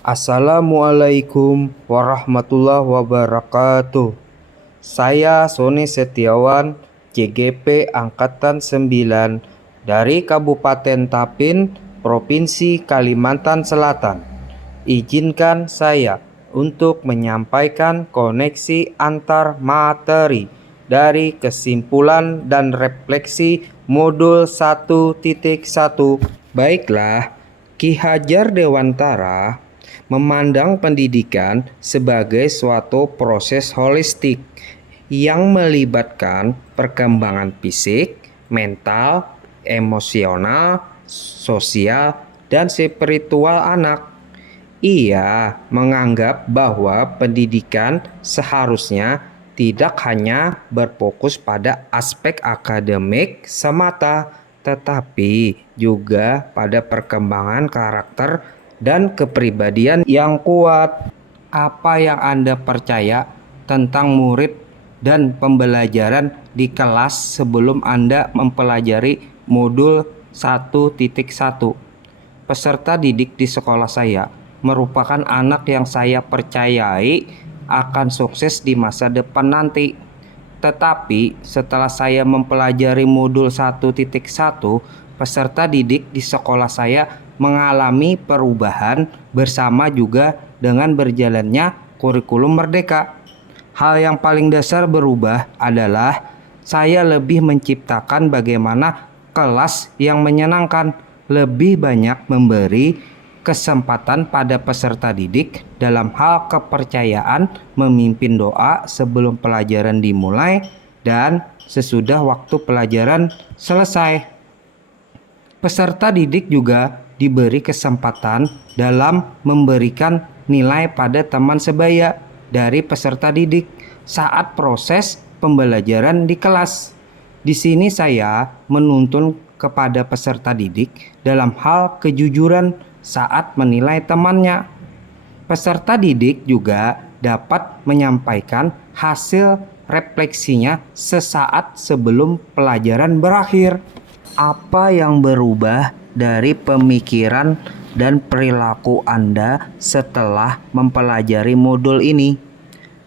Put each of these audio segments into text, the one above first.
Assalamualaikum warahmatullahi wabarakatuh. Saya Sony Setiawan, CGP Angkatan 9 dari Kabupaten Tapin, Provinsi Kalimantan Selatan. Izinkan saya untuk menyampaikan koneksi antar materi dari kesimpulan dan refleksi modul 1.1. Baiklah, Ki Hajar Dewantara memandang pendidikan sebagai suatu proses holistik yang melibatkan perkembangan fisik, mental, emosional, sosial, dan spiritual anak. Ia menganggap bahwa pendidikan seharusnya tidak hanya berfokus pada aspek akademik semata, tetapi juga pada perkembangan karakter dan kepribadian yang kuat. Apa yang Anda percaya tentang murid dan pembelajaran di kelas sebelum Anda mempelajari modul 1.1? Peserta didik di sekolah saya merupakan anak yang saya percayai akan sukses di masa depan nanti. Tetapi setelah saya mempelajari modul 1.1, peserta didik di sekolah saya mengalami perubahan bersama juga dengan berjalannya kurikulum merdeka. Hal yang paling dasar berubah adalah saya lebih menciptakan bagaimana kelas yang menyenangkan, lebih banyak memberi kesempatan pada peserta didik dalam hal kepercayaan memimpin doa sebelum pelajaran dimulai dan sesudah waktu pelajaran selesai. Peserta didik juga diberi kesempatan dalam memberikan nilai pada teman sebaya dari peserta didik saat proses pembelajaran di kelas. Di sini saya menuntun kepada peserta didik dalam hal kejujuran saat menilai temannya. Peserta didik juga dapat menyampaikan hasil refleksinya sesaat sebelum pelajaran berakhir. Apa yang berubah dari pemikiran dan perilaku Anda setelah mempelajari modul ini?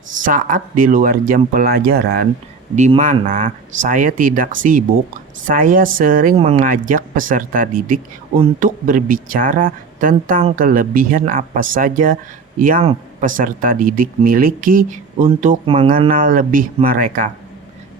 Saat di luar jam pelajaran, di mana saya tidak sibuk, saya sering mengajak peserta didik untuk berbicara tentang kelebihan apa saja yang peserta didik miliki untuk mengenal lebih mereka,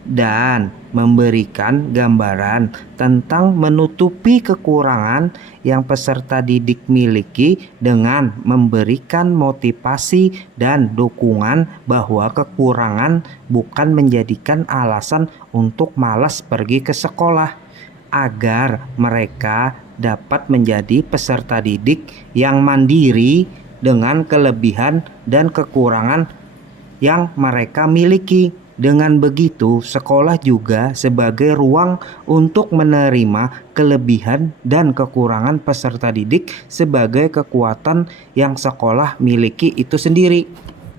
dan memberikan gambaran tentang menutupi kekurangan yang peserta didik miliki dengan memberikan motivasi dan dukungan bahwa kekurangan bukan menjadikan alasan untuk malas pergi ke sekolah, agar mereka dapat menjadi peserta didik yang mandiri dengan kelebihan dan kekurangan yang mereka miliki. Dengan begitu, sekolah juga sebagai ruang untuk menerima kelebihan dan kekurangan peserta didik sebagai kekuatan yang sekolah miliki itu sendiri.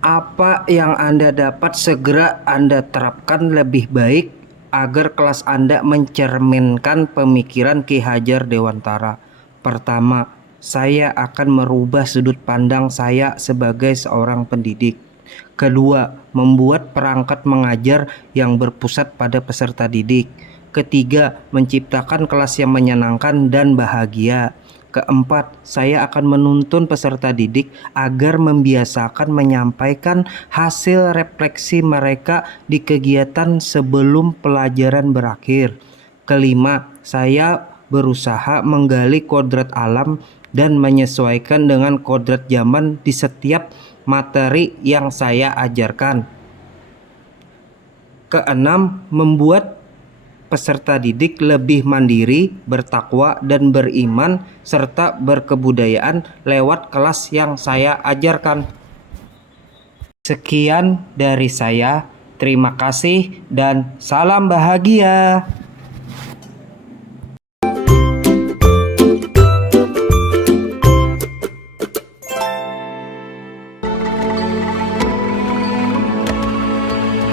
Apa yang Anda dapat segera Anda terapkan lebih baik agar kelas Anda mencerminkan pemikiran Ki Hajar Dewantara? Pertama, saya akan merubah sudut pandang saya sebagai seorang pendidik. Kedua, membuat perangkat mengajar yang berpusat pada peserta didik. Ketiga, menciptakan kelas yang menyenangkan dan bahagia. Keempat, saya akan menuntun peserta didik agar membiasakan menyampaikan hasil refleksi mereka di kegiatan sebelum pelajaran berakhir. Kelima, saya berusaha menggali kodrat alam dan menyesuaikan dengan kodrat zaman di setiap materi yang saya ajarkan. Keenam, membuat peserta didik lebih mandiri, bertakwa, dan beriman, serta berkebudayaan lewat kelas yang saya ajarkan. Sekian dari saya, terima kasih dan salam bahagia.